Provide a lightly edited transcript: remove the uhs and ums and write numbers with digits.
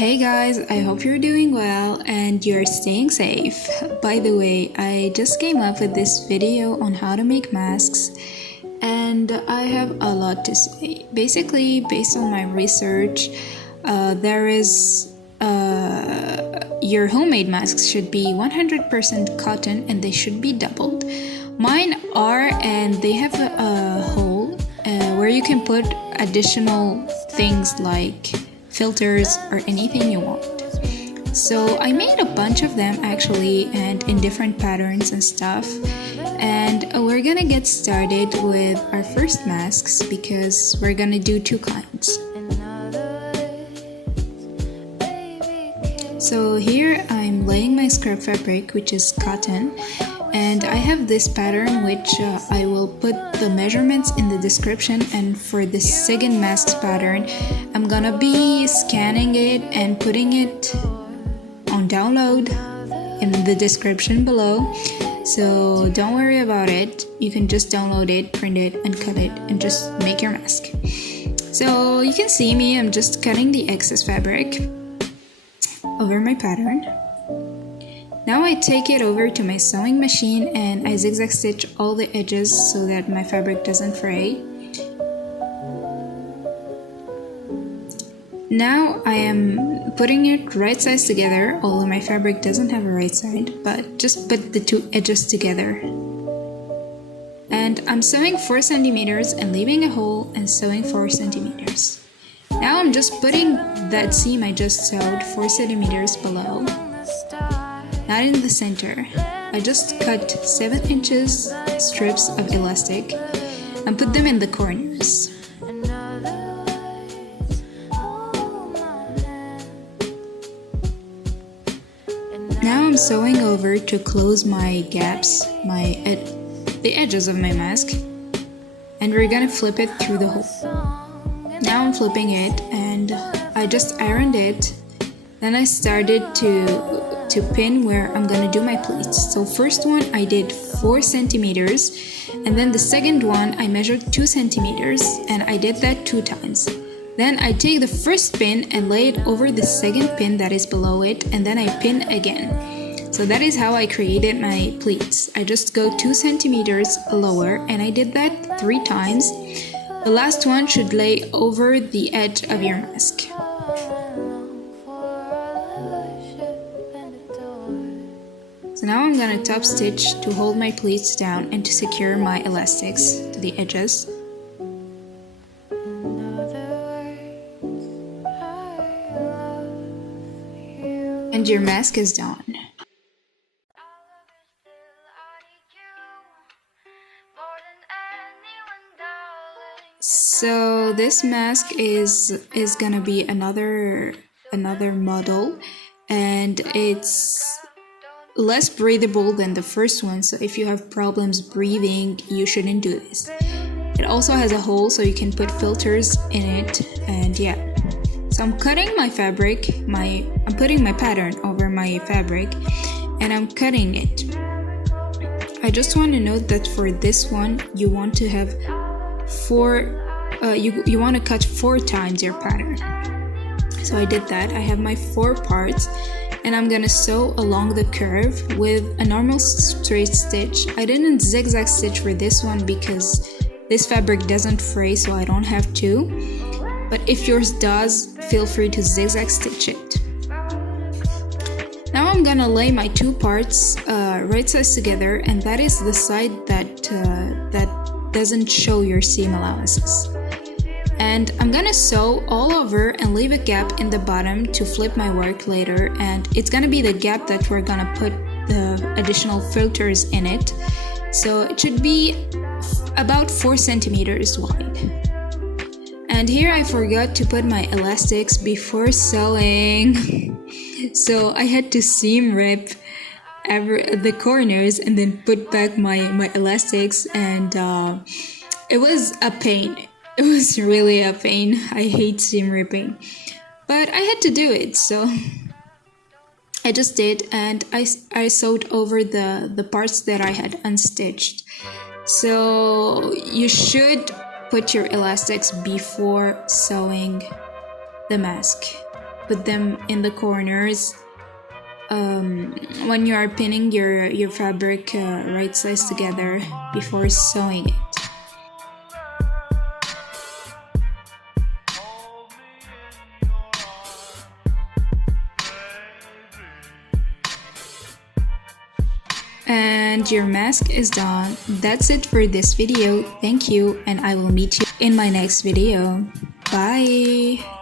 Hey guys, I hope you're doing well and you're staying safe. By the way, I just came up with this video on how to make masks and I have a lot to say. Basically, based on my research, your homemade masks should be 100% cotton and they should be doubled. Mine are, and they have a hole where you can put additional things like filters or anything you want. So I made a bunch of them actually, and in different patterns and stuff. And we're gonna get started with our first masks because we're gonna do two kinds. So here I'm laying my scrap fabric, which is cotton, and I have this pattern which I will put the measurements in the description. And for the second mask pattern, I'm gonna be scanning it and putting it on download in the description below. So don't worry about it, you can just download it, print it and cut it and just make your mask. So you can see me, I'm just cutting the excess fabric over my pattern. Now I take it over to my sewing machine and I zigzag stitch all the edges so that my fabric doesn't fray. Now I am putting it right sides together, although my fabric doesn't have a right side, but just put the two edges together. And I'm sewing 4 centimeters and leaving a hole and sewing 4 centimeters. Now I'm just putting that seam I just sewed 4 centimeters below, not in the center. I just cut 7 inches strips of elastic and put them in the corners. Now I'm sewing over to close my gaps, the edges of my mask, and we're gonna flip it through the hole. Now I'm flipping it and I just ironed it. Then I started to pin where I'm gonna do my pleats. So first one I did 4 centimeters, and then the second one I measured 2 centimeters, and I did that 2 times. Then I take the first pin and lay it over the second pin that is below it, and then I pin again. So that is how I created my pleats. I just go 2 centimeters lower, and I did that 3 times. The last one should lay over the edge of your mask. So now I'm gonna top stitch to hold my pleats down and to secure my elastics to the edges. And your mask is done. So this mask is gonna be another model, and it's less breathable than the first one, so if you have problems breathing, you shouldn't do this. It also has a hole so you can put filters in it, and yeah. So I'm cutting my fabric, I'm putting my pattern over my fabric and I'm cutting it. I just want to note that for this one you want to have you want to cut 4 times your pattern. So I did that. I have my 4 parts and I'm gonna sew along the curve with a normal straight stitch. I didn't zigzag stitch for this one because this fabric doesn't fray, so I don't have to. But if yours does, feel free to zigzag stitch it. Now I'm gonna lay my 2 parts right sides together, and that is the side that doesn't show your seam allowances. And I'm gonna sew all over and leave a gap in the bottom to flip my work later, and it's gonna be the gap that we're gonna put the additional filters in it. So it should be about 4 centimeters wide. And here I forgot to put my elastics before sewing. So I had to seam rip the corners and then put back my elastics, and it was a pain. It was really a pain. I hate seam ripping, but I had to do it, so I just did, and I sewed over the parts that I had unstitched. So you should put your elastics before sewing the mask. put them in the corners when you are pinning your fabric right sides together before sewing it. And your mask is done. That's it for this video. Thank you, and I will meet you in my next video. Bye!